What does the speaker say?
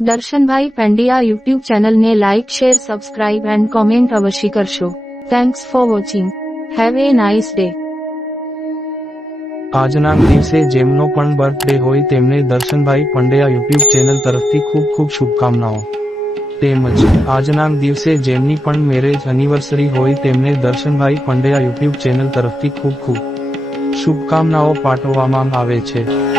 Darshanbhai Pandya YouTube ચેનલને like share subscribe and comment અવશ્ય કરશો. Thanks for watching. Have a nice day. આજના દિવસે જેમનો પણ બર્થડે હોય તેમને દર્શનભાઈ પંડ્યા યુટ્યુબ ચેનલ તરફથી ખૂબ ખૂબ શુભકામનાઓ. તેમજ આજના દિવસે જેમની પણ મેરેજ એનિવર્સરી હોય તેમને દર્શનભાઈ પંડ્યા યુટ્યુબ ચેનલ તરફથી ખૂબ ખૂબ શુભકામનાઓ પાઠવવામાં આવે છે.